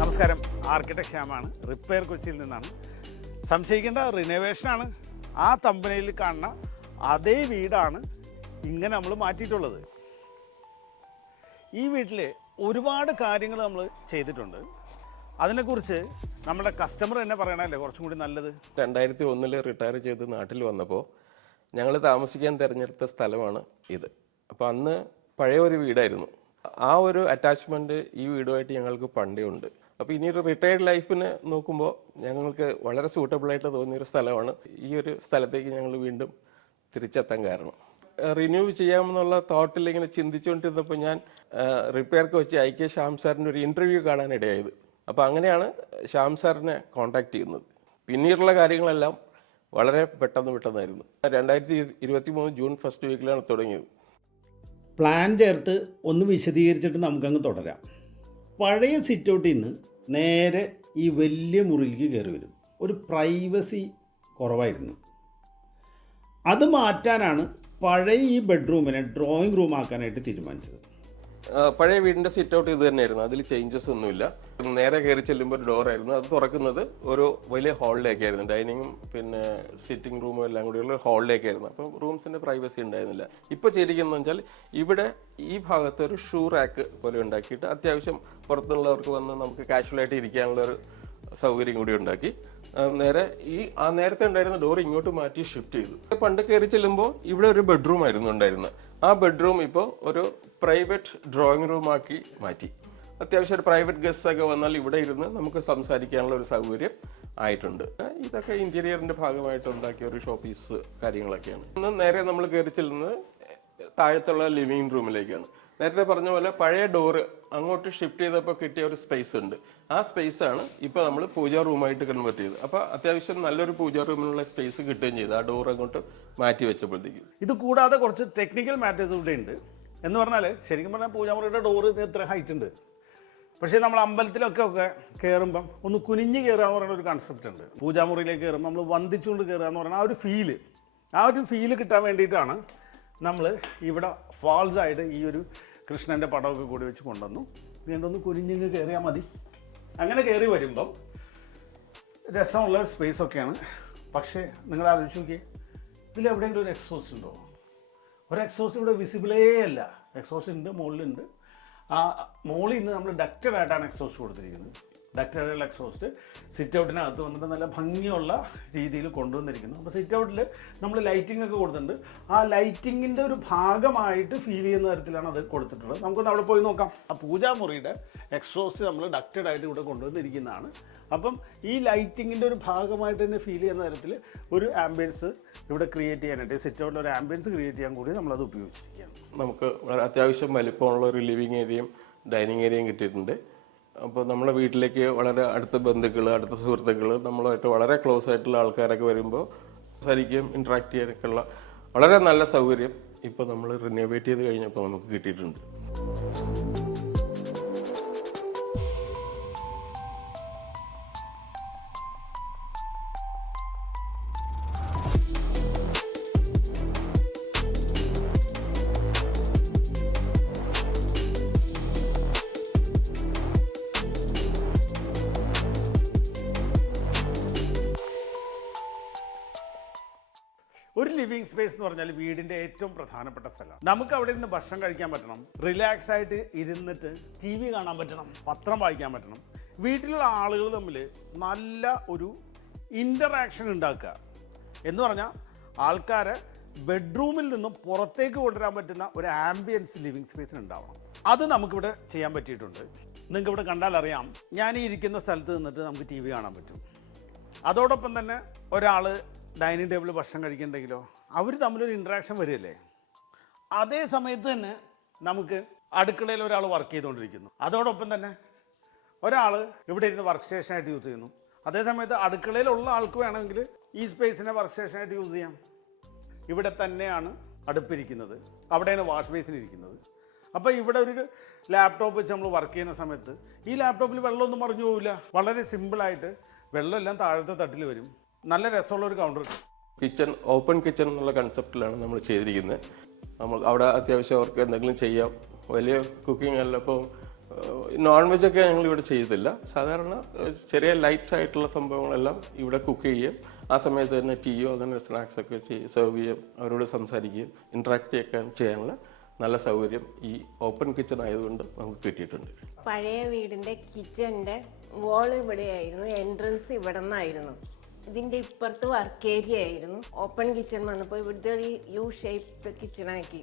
നമസ്കാരം, architect ശ്യാമാണ്. Repair കൊച്ചിയിൽ നിന്നാണ്. സംശയിക്കേണ്ട, റിനോവേഷനാണ്. ആ തമ്പനയിൽ കാണുന്ന അതേ വീടാണ് ഇങ്ങനെ നമ്മൾ മാറ്റിയിട്ടുള്ളത്. ഈ വീട്ടിൽ ഒരുപാട് കാര്യങ്ങൾ നമ്മൾ ചെയ്തിട്ടുണ്ട്. അതിനെക്കുറിച്ച് നമ്മുടെ കസ്റ്റമർ തന്നെ പറയണമല്ലേ കുറച്ചും കൂടി നല്ലത്. 2001 റിട്ടയർ ചെയ്ത് നാട്ടിൽ വന്നപ്പോൾ ഞങ്ങൾ താമസിക്കാൻ തിരഞ്ഞെടുത്ത സ്ഥലമാണ് ഇത്. അപ്പോൾ അന്ന് പഴയ ഒരു വീടായിരുന്നു. ആ ഒരു അറ്റാച്ച്മെൻറ്റ് ഈ വീടുമായിട്ട് ഞങ്ങൾക്ക് പണ്ടേ ഉണ്ട്. അപ്പോൾ ഇനിയൊരു റിട്ടയർഡ് ലൈഫിന് നോക്കുമ്പോൾ ഞങ്ങൾക്ക് വളരെ സൂട്ടബിളായിട്ട് തോന്നിയൊരു സ്ഥലമാണ്. ഈ ഒരു സ്ഥലത്തേക്ക് ഞങ്ങൾ വീണ്ടും തിരിച്ചെത്താൻ കാരണം റിന്യൂ ചെയ്യാമെന്നുള്ള തോട്ടിൽ ഇങ്ങനെ ചിന്തിച്ചുകൊണ്ടിരുന്നപ്പോൾ ഞാൻ റിപ്പയർക്ക് വെച്ച് ഐക്യ ശ്യാം സാറിൻ്റെ ഒരു ഇൻ്റർവ്യൂ കാണാനിടയായത്. അപ്പോൾ അങ്ങനെയാണ് ശ്യാം സാറിനെ കോൺടാക്ട് ചെയ്യുന്നത്. പിന്നീടുള്ള കാര്യങ്ങളെല്ലാം വളരെ പെട്ടെന്നായിരുന്നു. 2023 ജൂൺ ഫസ്റ്റ് വീക്കിലാണ് തുടങ്ങിയത്. പ്ലാൻ ചേർത്ത് ഒന്ന് വിശദീകരിച്ചിട്ട് നമുക്കങ്ങ് തുടരാം. പഴയ സിറ്റൗട്ടിൽ നിന്ന് നേരെ ഈ വലിയ മുറിയിലേക്ക് കയറി വരും. ഒരു പ്രൈവസി കുറവായിരുന്നു. അത് മാറ്റാനാണ് പഴയ ഈ ബെഡ്റൂമിനെ ഡ്രോയിങ് റൂം ആക്കാനായിട്ട് തീരുമാനിച്ചത്. പഴയ വീടിൻ്റെ സിറ്റ് ഔട്ട് ഇത് തന്നെയായിരുന്നു. അതിൽ ചേഞ്ചസ് ഒന്നുമില്ല. നേരെ കയറി ചെല്ലുമ്പോൾ ഒരു ഡോറായിരുന്നു. അത് തുറക്കുന്നത് ഒരു വലിയ ഹാളിലേക്കായിരുന്നു. ഡൈനിങ്ങും പിന്നെ സിറ്റിംഗ് റൂമും എല്ലാം കൂടിയുള്ള ഹാളിലേക്കായിരുന്നു. അപ്പം റൂംസിൻ്റെ പ്രൈവസി ഉണ്ടായിരുന്നില്ല. ഇപ്പോൾ ചെയ്തിരിക്കുന്നതെന്ന് വെച്ചാൽ ഇവിടെ ഈ ഭാഗത്ത് ഒരു ഷൂ റാക്ക് പോലെ ഉണ്ടാക്കിയിട്ട് അത്യാവശ്യം പുറത്തുള്ളവർക്ക് വന്ന് നമുക്ക് കാഷ്വലായിട്ട് ഇരിക്കാനുള്ള ഒരു സൗകര്യം കൂടി ഉണ്ടാക്കി നേരെ നേരത്തെ ഉണ്ടായിരുന്ന ഡോർ ഇങ്ങോട്ട് മാറ്റി ഷിഫ്റ്റ് ചെയ്തു. പണ്ട് കയറി ചെല്ലുമ്പോൾ ഇവിടെ ഒരു ബെഡ്റൂം ആയിരുന്നു ഉണ്ടായിരുന്നത്. ആ ബെഡ്റൂം ഇപ്പോൾ ഒരു പ്രൈവറ്റ് ഡ്രോയിങ് റൂം ആക്കി മാറ്റി. അത്യാവശ്യം ഒരു പ്രൈവറ്റ് ഗസ്റ്റ് ഒക്കെ വന്നാൽ ഇവിടെ ഇരുന്ന് നമുക്ക് സംസാരിക്കാനുള്ള ഒരു സൗകര്യം ആയിട്ടുണ്ട്. ഇതൊക്കെ ഇന്റീരിയറിന്റെ ഭാഗമായിട്ട് ഉണ്ടാക്കിയ ഒരു ഷോപ്പീസ് കാര്യങ്ങളൊക്കെയാണ്. ഇന്ന് നേരെ നമ്മൾ കയറി ചെല്ലുന്നത് താഴത്തുള്ള ലിവിങ് റൂമിലേക്കാണ്. നേരത്തെ പറഞ്ഞ പോലെ പഴയ ഡോറ് അങ്ങോട്ട് ഷിഫ്റ്റ് ചെയ്തപ്പോൾ കിട്ടിയ ഒരു സ്പേസ് ഉണ്ട്. ആ സ്പേസാണ് ഇപ്പോൾ നമ്മൾ പൂജാ റൂമായിട്ട് കൺവേർട്ട് ചെയ്തത്. അപ്പോൾ അത്യാവശ്യം നല്ലൊരു പൂജാ റൂമിനുള്ള സ്പേസ് കിട്ടുകയും ചെയ്തു ആ ഡോർ അങ്ങോട്ട് മാറ്റി വെച്ചപ്പോഴത്തേക്കും. ഇത് കൂടാതെ കുറച്ച് ടെക്നിക്കൽ മാറ്റേഴ്സ് ഇവിടെ ഉണ്ട്. എന്ന് പറഞ്ഞാൽ ശരിക്കും പറഞ്ഞാൽ പൂജാമുറിയുടെ ഡോറ് ഇത്ര ഹൈറ്റ് ഉണ്ട്. പക്ഷേ നമ്മൾ അമ്പലത്തിലൊക്കെ കയറുമ്പം ഒന്ന് കുനിഞ്ഞ് കയറുക എന്ന് പറയുന്ന ഒരു കൺസെപ്റ്റ് ഉണ്ട്. പൂജാമുറിയിലേക്ക് കയറുമ്പോൾ നമ്മൾ വന്ദിച്ചുകൊണ്ട് കയറുക എന്ന് പറയുന്ന ആ ഒരു ഫീല് കിട്ടാൻ വേണ്ടിയിട്ടാണ് നമ്മൾ ഇവിടെ ഫാൾസ് ആയിട്ട് ഈ ഒരു കൃഷ്ണൻ്റെ പടമൊക്കെ കൂടി വെച്ച് കൊണ്ടുവന്നു. വീണ്ടൊന്ന് കുനിഞ്ഞിങ്ങ് കയറിയാൽ മതി. അങ്ങനെ കയറി വരുമ്പം രസമുള്ള സ്പേസൊക്കെയാണ്. പക്ഷേ നിങ്ങൾ ആലോചിച്ച് നോക്കിയേ, ഇതിലെവിടെയെങ്കിലും ഒരു എക്സോസ്റ്റ് ഉണ്ടോ? ഒരു എക്സോസ്റ്റ് ഇവിടെ വിസിബിളേ അല്ല. എക്സോസ്റ്റ് ഉണ്ട്, മുകളിലുണ്ട്. ആ മുകളിൽ നിന്ന് നമ്മൾ ഡക്റ്റഡ് ആയിട്ടാണ് എക്സോസ്റ്റ് കൊടുത്തിരിക്കുന്നത്. ഡക്റ്റഡ് എക്സോസ്റ്റ് സിറ്റ് ഔട്ടിനകത്ത് വന്നിട്ട് നല്ല ഭംഗിയുള്ള രീതിയിൽ കൊണ്ടുവന്നിരിക്കുന്നു. അപ്പോൾ സിറ്റ് ഔട്ടിൽ നമ്മൾ ലൈറ്റിംഗ് ഒക്കെ കൊടുത്തിട്ടുണ്ട്. ആ ലൈറ്റിങ്ങിൻ്റെ ഒരു ഭാഗമായിട്ട് ഫീൽ ചെയ്യുന്ന തരത്തിലാണ് അത് കൊടുത്തിട്ടുള്ളത്. നമുക്കൊന്ന് അവിടെ പോയി നോക്കാം. ആ പൂജാമുറിയുടെ എക്സോസ്റ്റ് നമ്മൾ ഡക്റ്റഡ് ആയിട്ട് ഇവിടെ കൊണ്ടുവന്നിരിക്കുന്നതാണ്. അപ്പം ഈ ലൈറ്റിങ്ങിൻ്റെ ഒരു ഭാഗമായിട്ട് തന്നെ ഫീൽ ചെയ്യുന്ന തരത്തിൽ ഒരു ആംബിയൻസ് ഇവിടെ ക്രിയേറ്റ് ചെയ്യാനായിട്ട്, സിറ്റ് ഔട്ടിൽ ഒരു ആംബിയൻസ് ക്രിയേറ്റ് ചെയ്യാൻ കൂടി നമ്മളത് ഉപയോഗിച്ചിരിക്കുകയാണ്. നമുക്ക് അത്യാവശ്യം വലിപ്പമുള്ള ഒരു ലിവിങ് ഏരിയയും ഡൈനിങ് ഏരിയയും കിട്ടിയിട്ടുണ്ട്. അപ്പോൾ നമ്മളെ വീട്ടിലേക്ക് വളരെ അടുത്ത ബന്ധുക്കൾ, അടുത്ത സുഹൃത്തുക്കൾ, നമ്മളുമായിട്ട് വളരെ ക്ലോസ് ആയിട്ടുള്ള ആൾക്കാരൊക്കെ വരുമ്പോൾ സംസാരിക്കുകയും ഇൻട്രാക്ട് ചെയ്യാനൊക്കെ ഉള്ള വളരെ നല്ല സൗകര്യം ഇപ്പോൾ നമ്മൾ റിനോവേറ്റ് ചെയ്ത് കഴിഞ്ഞപ്പോൾ നമുക്ക് കിട്ടിയിട്ടുണ്ട്. ഒരു ലിവിങ് സ്പേസ് എന്ന് പറഞ്ഞാൽ വീടിൻ്റെ ഏറ്റവും പ്രധാനപ്പെട്ട സ്ഥലമാണ്. നമുക്ക് അവിടെ ഇരുന്ന് ഭക്ഷണം കഴിക്കാൻ പറ്റണം, റിലാക്സ് ആയിട്ട് ഇരുന്നിട്ട് TV കാണാൻ പറ്റണം, പത്രം വായിക്കാൻ പറ്റണം. വീട്ടിലുള്ള ആളുകൾ തമ്മിൽ നല്ല ഒരു ഇൻ്ററാക്ഷൻ ഉണ്ടാക്കുക എന്ന് പറഞ്ഞാൽ ആൾക്കാരെ ബെഡ്റൂമിൽ നിന്നും പുറത്തേക്ക് കൊണ്ടുവരാൻ പറ്റുന്ന ഒരു ആംബിയൻസ് ലിവിങ് സ്പേസിന് ഉണ്ടാവണം. അത് നമുക്കിവിടെ ചെയ്യാൻ പറ്റിയിട്ടുണ്ട്. നിങ്ങൾക്ക് ഇവിടെ കണ്ടാൽ അറിയാം, ഞാൻ ഈ ഇരിക്കുന്ന സ്ഥലത്ത് നിന്നിട്ട് നമുക്ക് TV കാണാൻ പറ്റും. അതോടൊപ്പം തന്നെ ഒരാൾ ഡൈനിങ് ടേബിളിൽ ഭക്ഷണം കഴിക്കുന്നുണ്ടെങ്കിലോ അവർ തമ്മിലൊരു ഇൻട്രാക്ഷൻ വരികയല്ലേ. അതേ സമയത്ത് തന്നെ നമുക്ക് അടുക്കളയിൽ ഒരാൾ വർക്ക് ചെയ്തുകൊണ്ടിരിക്കുന്നു, അതോടൊപ്പം തന്നെ ഒരാൾ ഇവിടെ ഇരുന്ന് വർക്ക് സ്റ്റേഷനായിട്ട് യൂസ് ചെയ്യുന്നു. അതേസമയത്ത് അടുക്കളയിലുള്ള ആൾക്ക് വേണമെങ്കിൽ ഈ സ്പേസിനെ വർക്ക് സ്റ്റേഷനായിട്ട് യൂസ് ചെയ്യാം. ഇവിടെ തന്നെയാണ് അടുപ്പിരിക്കുന്നത്, അവിടെയാണ് വാഷ് ബേസിൻ ഇരിക്കുന്നത്. അപ്പോൾ ഇവിടെ ഒരു ലാപ്ടോപ്പ് വെച്ച് നമ്മൾ വർക്ക് ചെയ്യുന്ന സമയത്ത് ഈ ലാപ്ടോപ്പിൽ വെള്ളമൊന്നും മറിഞ്ഞു പോവില്ല. വളരെ സിമ്പിളായിട്ട് വെള്ളമെല്ലാം താഴത്തെ തട്ടിൽ വരും. നല്ല രസമുള്ള ഒരു കൗണ്ടർ. കിച്ചൺ, ഓപ്പൺ കിച്ചൺ എന്നുള്ള കൺസെപ്റ്റിലാണ് നമ്മൾ ചെയ്തിരിക്കുന്നത്. നമ്മൾ അവിടെ അത്യാവശ്യം അവർക്ക് എന്തെങ്കിലും ചെയ്യാം. വലിയ കുക്കിംഗ് അല്ല. ഇപ്പോൾ നോൺ വെജൊക്കെ ഞങ്ങൾ ഇവിടെ ചെയ്തില്ല. സാധാരണ ചെറിയ ലൈറ്റ് ആയിട്ടുള്ള സംഭവങ്ങളെല്ലാം ഇവിടെ കുക്ക് ചെയ്യും. ആ സമയത്ത് തന്നെ ടീയോ അങ്ങനെ സ്നാക്സ് ഒക്കെ സെർവ് ചെയ്യും, അവരോട് സംസാരിക്കുകയും ഇൻട്രാക്ട് ചെയ്യാനുള്ള നല്ല സൗകര്യം ഈ ഓപ്പൺ കിച്ചൺ ആയതുകൊണ്ട് നമുക്ക് കിട്ടിയിട്ടുണ്ട്. പഴയ വീടിൻ്റെ കിച്ചണിൻ്റെ വോൾ ഇവിടെയായിരുന്നു, എൻട്രൻസ് ഇവിടെ നിന്നായിരുന്നു. ഇതിൻ്റെ ഇപ്പുറത്ത് വർക്ക് ഏരിയ ആയിരുന്നു. ഓപ്പൺ കിച്ചൺ വന്നപ്പോൾ ഇവിടുത്തെ ഒരു യു ഷേപ്പ് കിച്ചണാക്കി.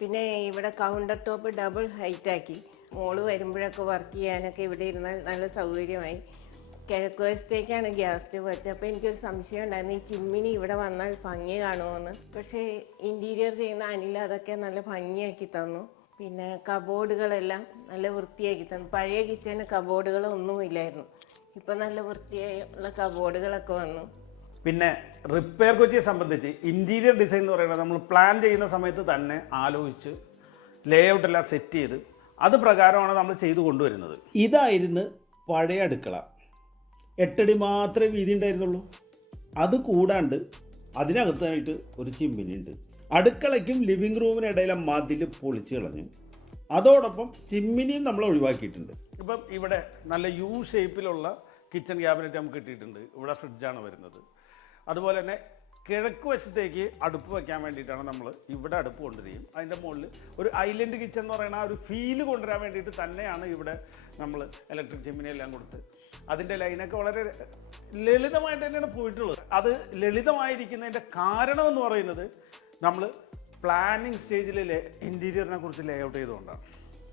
പിന്നെ ഇവിടെ കൗണ്ടർ ടോപ്പ് ഡബിൾ ഹൈറ്റ് ആക്കി. മോള് വരുമ്പോഴൊക്കെ വർക്ക് ചെയ്യാനൊക്കെ ഇവിടെ ഇരുന്നാൽ നല്ല സൗകര്യമായി. കിഴക്ക് വശത്തേക്കാണ് ഗ്യാസ് സ്റ്റവ് വെച്ചത്. അപ്പോൾ എനിക്കൊരു സംശയം ഉണ്ടായിരുന്നു, ഈ ചിമ്മിനി ഇവിടെ വന്നാൽ ഭംഗി കാണുമെന്ന്. പക്ഷേ ഇൻറ്റീരിയർ ചെയ്യുന്ന അനിൽ അതൊക്കെ നല്ല ഭംഗിയാക്കി തന്നു. പിന്നെ കബോർഡുകളെല്ലാം നല്ല വൃത്തിയാക്കി തന്നു. പഴയ കിച്ചണിന് കബോർഡുകളൊന്നും ഇല്ലായിരുന്നു. ഇപ്പം നല്ല വൃത്തിയായുള്ള കബോർഡുകളൊക്കെ വന്നു. പിന്നെ റിപ്പയർ കൊച്ചിയെ സംബന്ധിച്ച് ഇൻറ്റീരിയർ ഡിസൈൻ എന്ന് പറയുന്നത് നമ്മൾ പ്ലാൻ ചെയ്യുന്ന സമയത്ത് തന്നെ ആലോചിച്ച് ലേഔട്ടെല്ലാം സെറ്റ് ചെയ്ത് അത് പ്രകാരമാണ് നമ്മൾ ചെയ്തു കൊണ്ടുവരുന്നത്. ഇതായിരുന്നു പഴയ അടുക്കള. 8 അടി മാത്രമേ വീതി ഉണ്ടായിരുന്നുള്ളൂ. അത് കൂടാണ്ട് അതിനകത്തായിട്ട് ഒരു ചിമ്മിനി ഉണ്ട്. അടുക്കളയ്ക്കും ലിവിങ് റൂമിനിടയിലെ മതിൽ പൊളിച്ച് കളഞ്ഞു. അതോടൊപ്പം ചിമ്മിനിയും നമ്മൾ ഒഴിവാക്കിയിട്ടുണ്ട്. ഇപ്പം ഇവിടെ നല്ല യു ഷേപ്പിലുള്ള കിച്ചൺ ക്യാബിനറ്റ് നമുക്ക് കിട്ടിയിട്ടുണ്ട്. ഇവിടെ ഫ്രിഡ്ജാണ് വരുന്നത്. അതുപോലെ തന്നെ കിഴക്ക് വശത്തേക്ക് അടുപ്പ് വയ്ക്കാൻ വേണ്ടിയിട്ടാണ് നമ്മൾ ഇവിടെ അടുപ്പ് കൊണ്ടുവരികയും അതിൻ്റെ മുകളിൽ ഒരു ഐലൻഡ് കിച്ചൺ എന്ന് പറയുന്ന ആ ഒരു ഫീല് കൊണ്ടുവരാൻ വേണ്ടിയിട്ട് തന്നെയാണ് ഇവിടെ നമ്മൾ ഇലക്ട്രിക് ചിമ്മിനി എല്ലാം കൊടുത്ത് അതിൻ്റെ ലൈനൊക്കെ വളരെ ലളിതമായിട്ട് തന്നെയാണ് പോയിട്ടുള്ളത്. അത് ലളിതമായിരിക്കുന്നതിൻ്റെ കാരണം എന്ന് പറയുന്നത് നമ്മൾ പ്ലാനിങ് സ്റ്റേജിൽ ഇൻറ്റീരിയറിനെ കുറിച്ച് ലേ ഔട്ട് ചെയ്തുകൊണ്ടാണ്.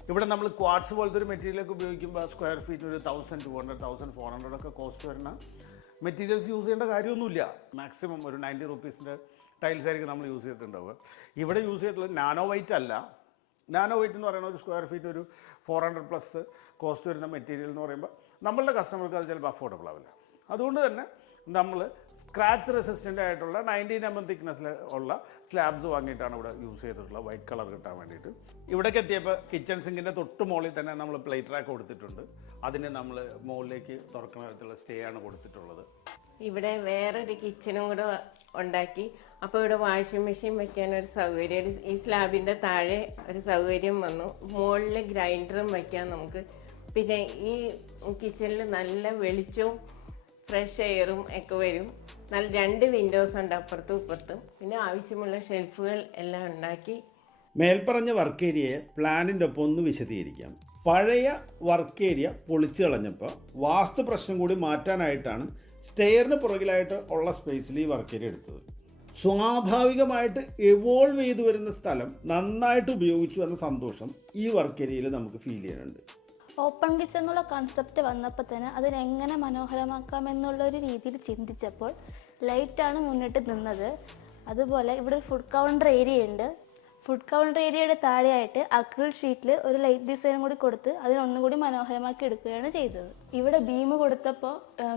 ഇവിടെ നമ്മൾ ക്വാർട്സ് പോലത്തെ ഒരു മെറ്റീരിയലൊക്കെ ഉപയോഗിക്കുമ്പോൾ സ്ക്വയർ ഫീറ്റ് ഒരു 1200, 1400 ഒക്കെ കോസ്റ്റ് വരുന്ന മെറ്റീരിയൽസ് യൂസ് ചെയ്യേണ്ട കാര്യമൊന്നുമില്ല. മാക്സിമം ഒരു 90 റുപ്പീസിൻ്റെ ടൈൽസ് ആയിരിക്കും നമ്മൾ യൂസ് ചെയ്തിട്ടുണ്ടാവുക. ഇവിടെ യൂസ് ചെയ്തിട്ടുള്ളത് നാനോ വൈറ്റ് അല്ല. നാനോ വൈറ്റ് എന്ന് പറയുന്ന ഒരു സ്ക്വയർ ഫീറ്റ് ഒരു 400+ കോസ്റ്റ് വരുന്ന മെറ്റീരിയൽ എന്ന് പറയുമ്പോൾ നമ്മളുടെ കസ്റ്റമർക്ക് അത് ചിലപ്പോൾ അഫോർഡബിൾ ആവില്ല. അതുകൊണ്ട് തന്നെ നമ്മൾ സ്ക്രാച്ച് റെസിസ്റ്റൻ്റ് ആയിട്ടുള്ള 19 mm തിക്നെസ്സിൽ ഉള്ള സ്ലാബ്സ് വാങ്ങിയിട്ടാണ് ഇവിടെ യൂസ് ചെയ്തിട്ടുള്ളത്, വൈറ്റ് കളർ കിട്ടാൻ വേണ്ടിയിട്ട്. ഇവിടേക്ക് എത്തിയപ്പോൾ കിച്ചൺ സിങ്കിൻ്റെ തൊട്ട് മുകളിൽ തന്നെ നമ്മൾ പ്ലേറ്റ് റാക്ക് കൊടുത്തിട്ടുണ്ട്. അതിന് നമ്മൾ മുകളിലേക്ക് തുറക്കുന്ന വിധത്തിലുള്ള സ്റ്റേ ആണ് കൊടുത്തിട്ടുള്ളത്. ഇവിടെ വേറൊരു കിച്ചണും കൂടെ ഉണ്ടാക്കി. അപ്പോൾ ഇവിടെ വാഷിംഗ് മെഷീൻ വെക്കാൻ ഒരു സൗകര്യം, ഈ സ്ലാബിൻ്റെ താഴെ ഒരു സൗകര്യം വന്നു. മുകളിൽ ഗ്രൈൻഡറും വയ്ക്കാം നമുക്ക്. പിന്നെ ഈ കിച്ചണിൽ നല്ല വെളിച്ചവും ഫ്രഷ് എയറും ഒക്കെ വരും. നല്ല 2 വിൻഡോസ് ഉണ്ട് അപ്പുറത്തും ഇപ്പുറത്തും. പിന്നെ ആവശ്യമുള്ള ഷെൽഫുകൾ എല്ലാം ഉണ്ടാക്കി. മേൽപ്പറഞ്ഞ വർക്ക് ഏരിയയെ പ്ലാനിൻ്റെ ഒപ്പം ഒന്ന് വിശദീകരിക്കാം. പഴയ വർക്ക് ഏരിയ പൊളിച്ചു കളഞ്ഞപ്പോൾ വാസ്തു പ്രശ്നം കൂടി മാറ്റാനായിട്ടാണ് സ്റ്റെയറിന് പുറകിലായിട്ട് ഉള്ള സ്പേസിൽ ഈ വർക്ക് ഏരിയ എടുത്തത്. സ്വാഭാവികമായിട്ട് എവോൾവ് ചെയ്തു വരുന്ന സ്ഥലം നന്നായിട്ട് ഉപയോഗിച്ചു എന്ന സന്തോഷം ഈ വർക്ക് ഏരിയയിൽ നമുക്ക് ഫീൽ ചെയ്യുന്നുണ്ട്. ഓപ്പൺ കിച്ചൺ എന്നുള്ള കൺസെപ്റ്റ് വന്നപ്പോൾ തന്നെ അതിനെങ്ങനെ മനോഹരമാക്കാമെന്നുള്ളൊരു രീതിയിൽ ചിന്തിച്ചപ്പോൾ ലൈറ്റാണ് മുന്നിട്ട് നിന്നത്. അതുപോലെ ഇവിടെ ഒരു ഫുഡ് കൗണ്ടർ ഏരിയ ഉണ്ട്. ഫുഡ് കൗണ്ടർ ഏരിയയുടെ താഴെയായിട്ട് അക്രിൽ ഷീറ്റിൽ ഒരു ലൈറ്റ് ഡിസൈൻ കൂടി കൊടുത്ത് അതിനൊന്നും കൂടി മനോഹരമാക്കി എടുക്കുകയാണ് ചെയ്തത്. ഇവിടെ ബീം കൊടുത്തപ്പോൾ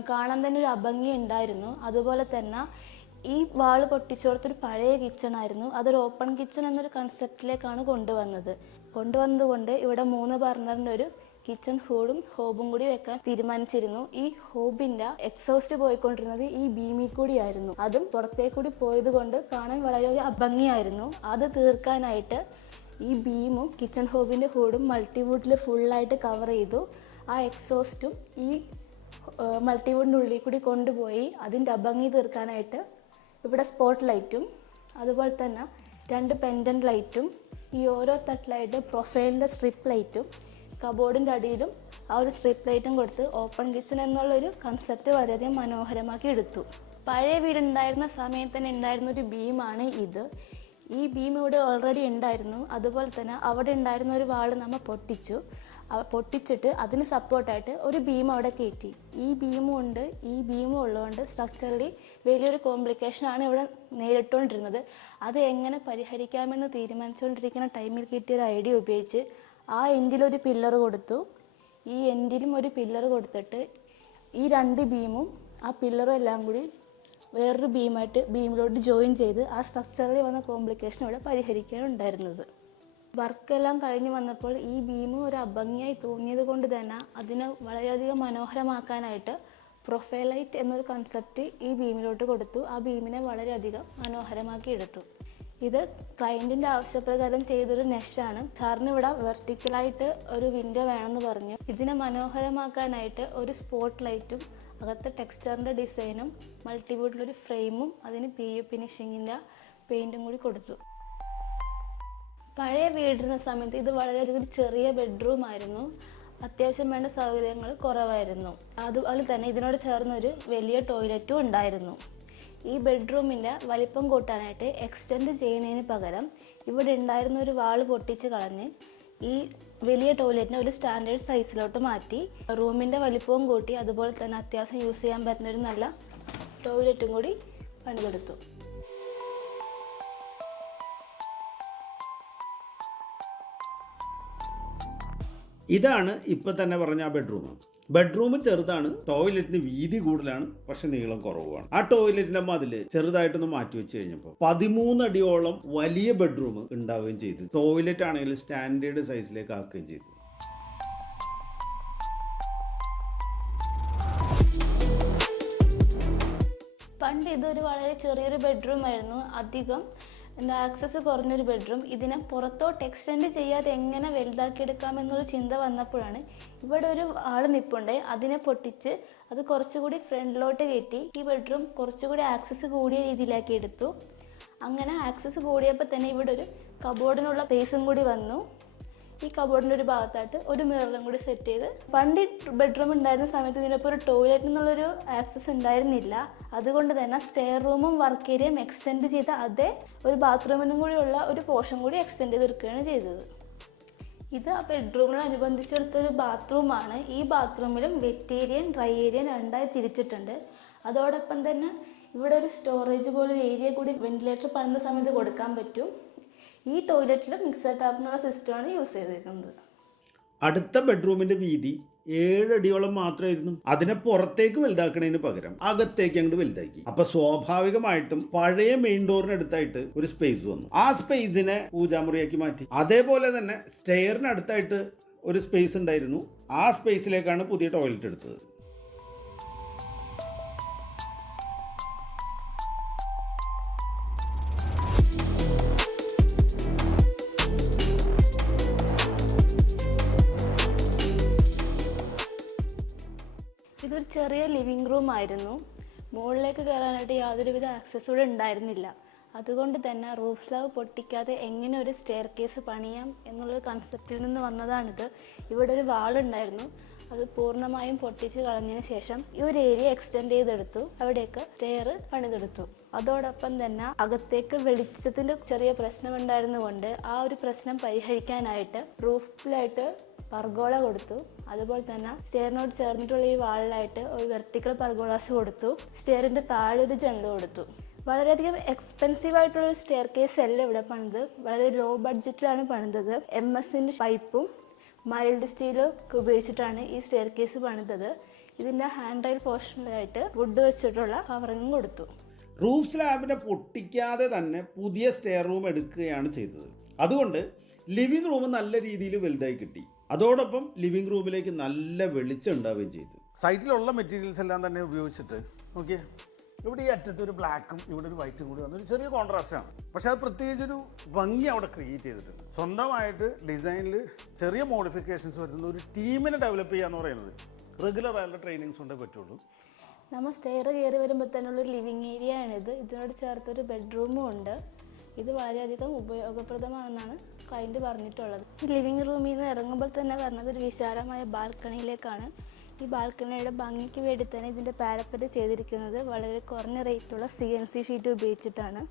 കാണാൻ തന്നെ ഒരു അഭംഗി ഉണ്ടായിരുന്നു. അതുപോലെ തന്നെ ഈ വാള് പൊട്ടിച്ചോർത്തൊരു പഴയ കിച്ചണായിരുന്നു. അതൊരു ഓപ്പൺ കിച്ചൺ എന്നൊരു കൺസെപ്റ്റിലേക്കാണ് കൊണ്ടുവന്നതുകൊണ്ട് ഇവിടെ 3 ബർണറിൻ്റെ ഒരു കിച്ചൺ ഹോബും കൂടി വെക്കാൻ തീരുമാനിച്ചിരുന്നു. ഈ ഹോബിൻ്റെ എക്സോസ്റ്റ് പോയിക്കൊണ്ടിരുന്നത് ഈ ബീമിൽ കൂടിയായിരുന്നു. അതും പുറത്തേക്കൂടി പോയത് കൊണ്ട് കാണാൻ വളരെ അഭംഗിയായിരുന്നു. അത് തീർക്കാനായിട്ട് ഈ ബീമും കിച്ചൺ ഹോബിൻ്റെ ഹൂഡും മൾട്ടിവുഡിൽ ഫുള്ളായിട്ട് കവർ ചെയ്തു. ആ എക്സോസ്റ്റും ഈ മൾട്ടിവുഡിൻ്റെ ഉള്ളിൽ കൂടി കൊണ്ടുപോയി അതിൻ്റെ അഭംഗി തീർക്കാനായിട്ട് ഇവിടെ സ്പോട്ട് ലൈറ്റും അതുപോലെ തന്നെ 2 പെൻഡൻറ്റ് ലൈറ്റും ഈ ഓരോ തട്ടിലായിട്ട് പ്രൊഫൈലിൻ്റെ സ്ട്രിപ്പ് ലൈറ്റും കബോർഡിൻ്റെ അടിയിലും ആ ഒരു സ്ട്രിപ്പ് ലൈറ്റും കൊടുത്ത് ഓപ്പൺ കിച്ചൺ എന്നുള്ളൊരു കൺസെപ്റ്റ് വളരെയധികം മനോഹരമാക്കി എടുത്തു. പഴയ വീടുണ്ടായിരുന്ന സമയത്ത് തന്നെ ഉണ്ടായിരുന്ന ഒരു ബീമാണ് ഇത്. ഈ ബീം ഇവിടെ ഓൾറെഡി ഉണ്ടായിരുന്നു. അതുപോലെ തന്നെ അവിടെ ഉണ്ടായിരുന്ന ഒരു വാള് നമ്മൾ പൊട്ടിച്ചിട്ട് അതിന് സപ്പോർട്ടായിട്ട് ഒരു ബീം അവിടെ കയറ്റി. ഈ ബീമും ഉള്ളതുകൊണ്ട് സ്ട്രക്ചറലി വലിയൊരു കോംപ്ലിക്കേഷനാണ് ഇവിടെ നേരിട്ടുകൊണ്ടിരുന്നത്. അത് എങ്ങനെ പരിഹരിക്കാമെന്ന് തീരുമാനിച്ചുകൊണ്ടിരിക്കുന്ന ടൈമിൽ കിട്ടിയൊരു ഐഡിയ ഉപയോഗിച്ച് ആ എൻഡിലൊരു പില്ലർ കൊടുത്തു. ഈ എൻഡിലും ഒരു പില്ലർ കൊടുത്തിട്ട് ഈ 2 ബീമും ആ പില്ലറും എല്ലാം കൂടി വേറൊരു ബീമിലോട്ട് ജോയിൻ ചെയ്ത് ആ സ്ട്രക്ചറിൽ വന്ന കോംപ്ലിക്കേഷൻ ഇവിടെ പരിഹരിക്കാനുണ്ടായിരുന്നത്. വർക്കെല്ലാം കഴിഞ്ഞ് വന്നപ്പോൾ ഈ ബീം ഒരു അഭംഗിയായി തോന്നിയത് കൊണ്ട് തന്നെ അതിനെ വളരെയധികം മനോഹരമാക്കാനായിട്ട് പ്രൊഫൈലൈറ്റ് എന്നൊരു കൺസെപ്റ്റ് ഈ ബീമിലോട്ട് കൊടുത്തു. ആ ബീമിനെ വളരെയധികം മനോഹരമാക്കി എടുത്തു. ഇത് ക്ലയൻറ്റിൻ്റെ ആവശ്യപ്രകാരം ചെയ്തൊരു നെഷാണ്. സാറിന് ഇവിടെ വെർട്ടിക്കലായിട്ട് ഒരു വിൻഡോ വേണമെന്ന് പറഞ്ഞു. ഇതിനെ മനോഹരമാക്കാനായിട്ട് ഒരു സ്പോട്ട് ലൈറ്റും അകത്തെ ടെക്സ്ചറിൻ്റെ ഡിസൈനും മൾട്ടിവുഡിലൊരു ഫ്രെയിമും അതിന് PU ഫിനിഷിങ്ങിൻ്റെ പെയിൻറ്റും കൂടി കൊടുത്തു. പഴയ വീടിരുന്ന സമയത്ത് ഇത് വളരെയധികം ചെറിയ ബെഡ്റൂം ആയിരുന്നു. അത്യാവശ്യം വേണ്ട സൗകര്യങ്ങൾ കുറവായിരുന്നു. അതുപോലെ തന്നെ ഇതിനോട് ചേർന്നൊരു വലിയ ടോയ്ലറ്റും ഉണ്ടായിരുന്നു. ഈ ബെഡ്റൂമിൻ്റെ വലിപ്പം കൂട്ടാനായിട്ട് എക്സ്റ്റെൻഡ് ചെയ്യുന്നതിന് പകരം ഇവിടെ ഉണ്ടായിരുന്ന ഒരു വാൾ പൊട്ടിച്ച് കളഞ്ഞ് ഈ വലിയ ടോയ്ലറ്റിനെ ഒരു സ്റ്റാൻഡേർഡ് സൈസിലോട്ട് മാറ്റി റൂമിൻ്റെ വലിപ്പവും കൂട്ടി അതുപോലെ തന്നെ അത്യാവശ്യം യൂസ് ചെയ്യാൻ പറ്റുന്ന ഒരു നല്ല ടോയ്ലറ്റും കൂടി പണിതെടുത്തു. ഇതാണ് ഇപ്പം തന്നെ പറഞ്ഞ ആ ബെഡ്റൂം ചെറുതാണ്, ടോയ്ലറ്റിന് വീതി കൂടുതലാണ്, പക്ഷെ നീളം കുറവാണ്. ആ ടോയ്ലറ്റിന്റെ മതില് ചെറുതായിട്ടൊന്ന് മാറ്റി വെച്ച് കഴിഞ്ഞപ്പോൾ 13 അടിയോളം വലിയ ബെഡ്റൂം ഉണ്ടാവുകയും ചെയ്തു. ടോയ്ലറ്റ് ആണെങ്കിൽ സ്റ്റാൻഡേർഡ് സൈസിലേക്ക് ആക്കുകയും ചെയ്തു. പണ്ട് ഇതൊരു വളരെ ചെറിയൊരു ബെഡ്റൂം ആയിരുന്നു, അധികം ആക്സസ് കുറഞ്ഞൊരു ബെഡ്റൂം. ഇതിനെ പുറത്തോട്ട് എക്സ്റ്റെൻഡ് ചെയ്യാതെ എങ്ങനെ വലുതാക്കിയെടുക്കാമെന്നൊരു ചിന്ത വന്നപ്പോഴാണ് ഇവിടെ ഒരു ആൾ നിൽപ്പുണ്ട്. അതിനെ പൊട്ടിച്ച് അത് കുറച്ചുകൂടി ഫ്രണ്ടിലോട്ട് കയറ്റി ഈ ബെഡ്റൂം കുറച്ചുകൂടി ആക്സസ് കൂടിയ രീതിയിലാക്കി എടുത്തു. അങ്ങനെ ആക്സസ് കൂടിയപ്പോൾ തന്നെ ഇവിടെ ഒരു കബോർഡിനുള്ള സ്പേസും കൂടി വന്നു. ഈ കബോർഡിൻ്റെ ഒരു ഭാഗത്തായിട്ട് ഒരു മിററും കൂടി സെറ്റ് ചെയ്ത്, പണ്ട് ബെഡ്റൂം ഉണ്ടായിരുന്ന സമയത്ത് ഇതിനൊപ്പം ഒരു ടോയ്ലറ്റ് എന്നുള്ളൊരു ആക്സസ് ഉണ്ടായിരുന്നില്ല. അതുകൊണ്ട് തന്നെ സ്റ്റെയർ റൂമും വർക്ക് ഏരിയയും എക്സ്റ്റെൻഡ് ചെയ്ത് അതേ ഒരു ബാത്റൂമിനും കൂടിയുള്ള ഒരു പോർഷൻ കൂടി എക്സ്റ്റെൻഡ് ചെയ്തെടുക്കുകയാണ് ചെയ്തത്. ഇത് ആ ബെഡ്റൂമിനനുബന്ധിച്ചെടുത്തൊരു ബാത്റൂമാണ്. ഈ ബാത്റൂമിലും വെറ്റ് ഏരിയയും ഡ്രൈ ഏരിയയും രണ്ടായി തിരിച്ചിട്ടുണ്ട്. അതോടൊപ്പം തന്നെ ഇവിടെ ഒരു സ്റ്റോറേജ് പോലൊരു ഏരിയ കൂടി വെന്റിലേറ്റർ പണിത സമയത്ത് കൊടുക്കാൻ പറ്റും. ഈ ടോയ്ലറ്റിൽ മിക്സർ ടാപ്പ് എന്നുള്ള സിസ്റ്റമാണ് യൂസ് ചെയ്തിരിക്കുന്നത്. അടുത്ത ബെഡ്റൂമിന്റെ വീതി 7 അടിയോളം മാത്രമായിരുന്നു. അതിനെ പുറത്തേക്ക് വലുതാക്കുന്നതിന് പകരം അകത്തേക്ക് അങ്ങോട്ട് വലുതാക്കി. അപ്പൊ സ്വാഭാവികമായിട്ടും പഴയ മെയിൻ ഡോറിനടുത്തായിട്ട് ഒരു സ്പേസ് വന്നു. ആ സ്പേസിനെ പൂജാമുറിയാക്കി മാറ്റി. അതേപോലെ തന്നെ സ്റ്റെയറിനടുത്തായിട്ട് ഒരു സ്പേസ് ഉണ്ടായിരുന്നു. ആ സ്പേസിലേക്കാണ് പുതിയ ടോയ്ലറ്റ് എടുത്തത്. ഇതൊരു ചെറിയ ലിവിങ് റൂം ആയിരുന്നു. മുകളിലേക്ക് കയറാനായിട്ട് യാതൊരുവിധ ആക്സസും ഇവിടെ ഉണ്ടായിരുന്നില്ല. അതുകൊണ്ട് തന്നെ റൂഫ് സ്ലാബ് പൊട്ടിക്കാതെ എങ്ങനെ ഒരു സ്റ്റെയർ കേസ് പണിയാം എന്നുള്ളൊരു കൺസെപ്റ്റിൽ നിന്ന് വന്നതാണിത്. ഇവിടെ ഒരു വാളുണ്ടായിരുന്നു, അത് പൂർണ്ണമായും പൊട്ടിച്ച് കളഞ്ഞതിന് ശേഷം ഈ ഒരു ഏരിയ എക്സ്റ്റെൻഡ് ചെയ്തെടുത്തു. അവിടേക്ക് സ്റ്റെയർ പണിതെടുത്തു. അതോടൊപ്പം തന്നെ അകത്തേക്ക് വെളിച്ചത്തിൻ്റെ ചെറിയ പ്രശ്നമുണ്ടായിരുന്നുകൊണ്ട് ആ ഒരു പ്രശ്നം പരിഹരിക്കാനായിട്ട് റൂഫിലായിട്ട് പർഗോള കൊടുത്തു. അതുപോലെ തന്നെ സ്റ്റെയറിനോട് ചേർന്നിട്ടുള്ള ഈ വാളിലായിട്ട് ഒരു വെർട്ടിക്കൽ പർഗോളാസ് കൊടുത്തു. സ്റ്റെയറിൻ്റെ താഴെ ഒരു ജനൽ കൊടുത്തു. വളരെയധികം എക്സ്പെൻസീവ് ആയിട്ടുള്ളൊരു സ്റ്റെയർ കേസ് അല്ല ഇവിടെ പണിത്. വളരെ ലോ ബഡ്ജറ്റിലാണ് പണിതത്. MS-ൻ്റെ പൈപ്പും മൈൽഡ് സ്റ്റീലും ഉപയോഗിച്ചിട്ടാണ് ഈ സ്റ്റെയർ കേസ് പണിതത്. ഇതിൻ്റെ ഹാൻഡ് റൈൽ പോർഷനിലായിട്ട് വുഡ് വെച്ചിട്ടുള്ള കവറിങ്ങും കൊടുത്തു. റൂഫ് സ്ലാബിനെ പൊട്ടിക്കാതെ തന്നെ പുതിയ സ്റ്റെയർ റൂം എടുക്കുകയാണ് ചെയ്തത്. അതുകൊണ്ട് ലിവിംഗ് റൂം നല്ല രീതിയിൽ വലുതായി കിട്ടി. അതോടൊപ്പം ലിവിംഗ് റൂമിലേക്ക് നല്ല വെളിച്ചം ഉണ്ടാവുകയും ചെയ്തു. സൈറ്റിലുള്ള മെറ്റീരിയൽസ് എല്ലാം തന്നെ ഉപയോഗിച്ചിട്ട് നോക്കിയേ, ഇവിടെ ഈ അറ്റത്ത് ഒരു ബ്ലാക്കും ഇവിടെ ഒരു വൈറ്റും കൂടി വന്നൊരു ചെറിയ കോൺട്രാസ്റ്റാണ്. പക്ഷെ അത് പ്രത്യേകിച്ചൊരു ഭംഗി അവിടെ ക്രിയേറ്റ് ചെയ്തിട്ടുണ്ട്. സ്വന്തമായിട്ട് ഡിസൈനിൽ ചെറിയ മോഡിഫിക്കേഷൻസ് വരുന്ന ഒരു ടീമിനെ ഡെവലപ്പ് ചെയ്യുക എന്ന് പറയുന്നത് റെഗുലർ ആയിട്ടുള്ള ട്രെയിനിങ്സ് കൊണ്ടേ പറ്റുള്ളൂ. നമ്മൾ സ്റ്റെയർ കയറി വരുമ്പോൾ തന്നെയുള്ളൊരു ലിവിങ് ഏരിയ ആണിത്. ഇതിനോട് ചേർത്തൊരു ബെഡ്റൂമും ഉണ്ട്. ഇത് വളരെയധികം ഉപയോഗപ്രദമാണെന്നാണ് ക്ലയൻറ്റ് പറഞ്ഞിട്ടുള്ളത്. ഈ ലിവിങ് റൂമിൽ നിന്ന് ഇറങ്ങുമ്പോൾ തന്നെ വരുന്നത് ഒരു വിശാലമായ ബാൽക്കണിയിലേക്കാണ്. ഈ ബാൽക്കണിയുടെ ഭംഗിക്ക് വേണ്ടി തന്നെ ഇതിൻ്റെ പാരപ്പറ്റ് ചെയ്തിരിക്കുന്നത് വളരെ കുറഞ്ഞ റേറ്റുള്ള CNC ഷീറ്റ് ഉപയോഗിച്ചിട്ടാണ്.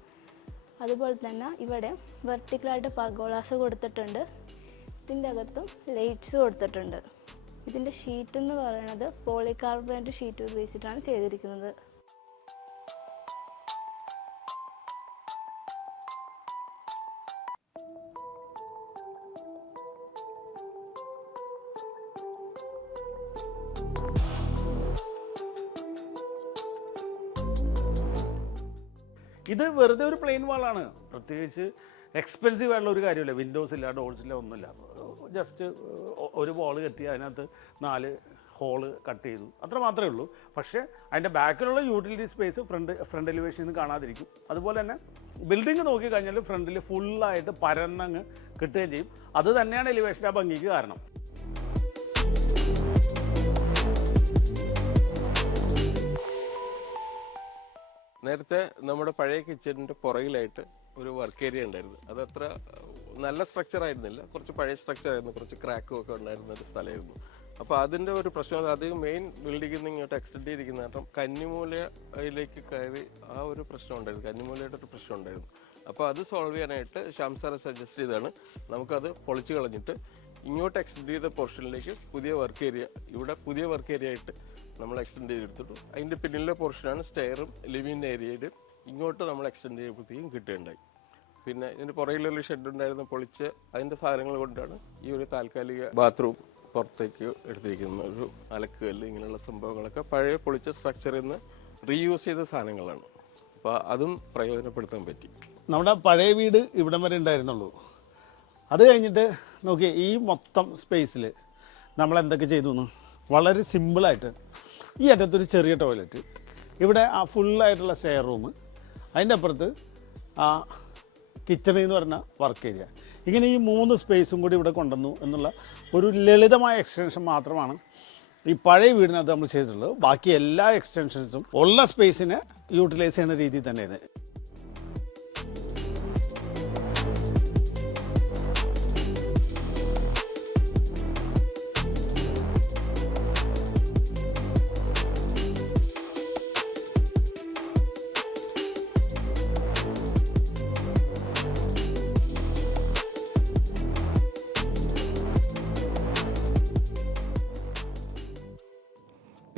അതുപോലെ തന്നെ ഇവിടെ വെർട്ടിക്കലായിട്ട് പർഗോളാസ് കൊടുത്തിട്ടുണ്ട്. ഇതിൻ്റെ അകത്തും ലൈറ്റ്സ് കൊടുത്തിട്ടുണ്ട്. ഇതിൻ്റെ ഷീറ്റ് എന്ന് പറയുന്നത് പോളികാർബണേറ്റ് ഷീറ്റ് ഉപയോഗിച്ചിട്ടാണ് ചെയ്തിരിക്കുന്നത്. ഇത് വെറുതെ ഒരു പ്ലെയിൻ വാളാണ്, പ്രത്യേകിച്ച് എക്സ്പെൻസീവ് ആയിട്ടുള്ള ഒരു കാര്യമില്ല. വിൻഡോസ് ഇല്ല, ഡോർസ് ഇല്ല, ഒന്നുമില്ല. ജസ്റ്റ് ഒരു ബോൾ കെട്ടി അതിനകത്ത് 4 ഹോള് കട്ട് ചെയ്തു, അത്ര മാത്രമേ ഉള്ളൂ. പക്ഷേ അതിൻ്റെ ബാക്കിലുള്ള യൂട്ടിലിറ്റി സ്പേസ് ഫ്രണ്ട് എലിവേഷനിൽ നിന്ന് കാണാതിരിക്കും. അതുപോലെ തന്നെ ബിൽഡിംഗ് നോക്കി കഴിഞ്ഞാൽ ഫ്രണ്ടിൽ ഫുള്ളായിട്ട് പരന്നങ്ങ് കിട്ടുകയും ചെയ്യും. അത് തന്നെയാണ് എലിവേഷൻ്റെ ആ ഭംഗിക്ക് കാരണം. നേരത്തെ നമ്മുടെ പഴയ കിച്ചണിൻ്റെ പുറകിലായിട്ട് ഒരു വർക്ക് ഏരിയ ഉണ്ടായിരുന്നു. അതത്ര നല്ല സ്ട്രക്ചർ ആയിരുന്നില്ല, കുറച്ച് പഴയ സ്ട്രക്ചർ ആയിരുന്നു, കുറച്ച് ക്രാക്കും ഒക്കെ ഉണ്ടായിരുന്ന ഒരു സ്ഥലമായിരുന്നു. അപ്പോൾ അതിൻ്റെ ഒരു പ്രശ്നം, അത് മെയിൻ ബിൽഡിങ്ങിൽ നിന്ന് ഇങ്ങോട്ട് എക്സ്റ്റെൻഡ് ചെയ്തിരിക്കുന്ന കാരണം കന്നിമൂലയിലേക്ക് കയറി ആ ഒരു പ്രശ്നം ഉണ്ടായിരുന്നു, കന്നിമൂലയുടെ ഒരു പ്രശ്നം ഉണ്ടായിരുന്നു. അപ്പോൾ അത് സോൾവ് ചെയ്യാനായിട്ട് ശ്യാം സാറ് സജസ്റ്റ് ചെയ്താണ് നമുക്കത് പൊളിച്ച് കളഞ്ഞിട്ട് ഇങ്ങോട്ട് എക്സ്റ്റെൻഡ് ചെയ്ത പോർഷനിലേക്ക് പുതിയ വർക്ക് ഏരിയ, ഇവിടെ പുതിയ വർക്ക് ഏരിയ ആയിട്ട് നമ്മൾ എക്സ്റ്റെൻഡ് ചെയ്തെടുത്തിട്ടു. അതിൻ്റെ പിന്നിലെ പോർഷനാണ് സ്റ്റെയറും ലിവിങ് ഏരിയയിലും ഇങ്ങോട്ട് നമ്മൾ എക്സ്റ്റെൻഡ് ചെയ്യുമ്പോഴത്തേക്കും കിട്ടുകയുണ്ടായി. പിന്നെ ഇതിൻ്റെ പുറകിലൊരു ഷെഡ് ഉണ്ടായിരുന്നു, പൊളിച്ച് അതിൻ്റെ സാധനങ്ങൾ കൊണ്ടാണ് ഈ ഒരു താൽക്കാലിക ബാത്റൂം പുറത്തേക്ക് എടുത്തിരിക്കുന്നത്. ഒരു അലക്കുകല്ല് ഇങ്ങനെയുള്ള സംഭവങ്ങളൊക്കെ പഴയ പൊളിച്ച സ്ട്രക്ചറിൽ നിന്ന് റീയൂസ് ചെയ്ത സാധനങ്ങളാണ്. അപ്പോൾ അതും പ്രയോജനപ്പെടുത്താൻ പറ്റി. നമ്മുടെ പഴയ വീട് ഇവിടം വരെ ഉണ്ടായിരുന്നുള്ളൂ. അത് കഴിഞ്ഞിട്ട് നോക്കി ഈ മൊത്തം സ്പേസിൽ നമ്മൾ എന്തൊക്കെ ചെയ്തു എന്ന് വളരെ സിമ്പിളായിട്ട്, ഈ അറ്റത്തൊരു ചെറിയ ടോയ്ലറ്റ്, ഇവിടെ ആ ഫുള്ളായിട്ടുള്ള സ്റ്റെയർ റൂം, അതിൻ്റെ അപ്പുറത്ത് ആ കിച്ചണിൽ എന്ന് പറഞ്ഞ വർക്ക് ഏരിയ, ഇങ്ങനെ ഈ 3 സ്പേസും കൂടി ഇവിടെ കൊണ്ടുവന്നു എന്നുള്ള ഒരു ലളിതമായ എക്സ്റ്റൻഷൻ മാത്രമാണ് ഈ പഴയ വീടിനകത്ത് നമ്മൾ ചെയ്തിട്ടുള്ളത്. ബാക്കി എല്ലാ എക്സ്റ്റൻഷൻസും ഉള്ള സ്പേസിനെ യൂട്ടിലൈസ് ചെയ്യുന്ന രീതിയിൽ തന്നെയാണ്.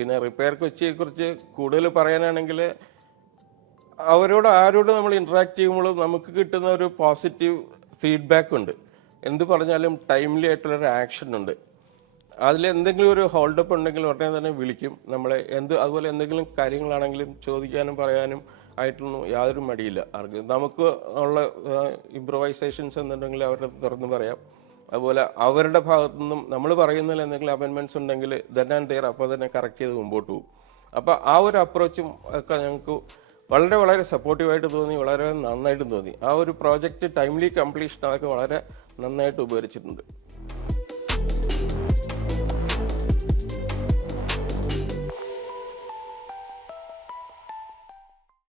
പിന്നെ റിപ്പയർ കൊച്ചിയെക്കുറിച്ച് കൂടുതൽ പറയാനാണെങ്കിൽ ആരോട് നമ്മൾ ഇൻട്രാക്ട് ചെയ്യുമ്പോൾ നമുക്ക് കിട്ടുന്ന ഒരു പോസിറ്റീവ് ഫീഡ്ബാക്ക് ഉണ്ട്. എന്ത് പറഞ്ഞാലും ടൈംലി ആയിട്ടുള്ളൊരു ആക്ഷൻ ഉണ്ട്. അതിലെന്തെങ്കിലും ഒരു ഹോൾഡപ്പ് ഉണ്ടെങ്കിൽ ഉടനെ തന്നെ വിളിക്കും നമ്മളെ. അതുപോലെ എന്തെങ്കിലും കാര്യങ്ങളാണെങ്കിലും ചോദിക്കാനും പറയാനും ആയിട്ടൊന്നും യാതൊരു മടിയില്ല ആർക്കും. നമുക്ക് ഉള്ള ഇംപ്രവൈസേഷൻസ് എന്നുണ്ടെങ്കിൽ അവരുടെ തുറന്ന് പറയാം. അതുപോലെ അവരുടെ ഭാഗത്തു നിന്നും നമ്മൾ പറയുന്നതിൽ എന്തെങ്കിലും അമെൻമെൻറ്റ്സ് ഉണ്ടെങ്കിൽ ദെൻ ആൻഡ് ദെയർ അപ്പോൾ തന്നെ കറക്റ്റ് ചെയ്ത് മുമ്പോട്ട് പോകും. അപ്പോൾ ആ ഒരു അപ്രോച്ചും ഒക്കെ ഞങ്ങൾക്ക് വളരെ വളരെ സപ്പോർട്ടീവായിട്ട് തോന്നി, വളരെ നന്നായിട്ടും തോന്നി. ആ ഒരു പ്രോജക്റ്റ് ടൈംലി കംപ്ലീഷൻ അതൊക്കെ വളരെ നന്നായിട്ട് ഉപകരിച്ചിട്ടുണ്ട്.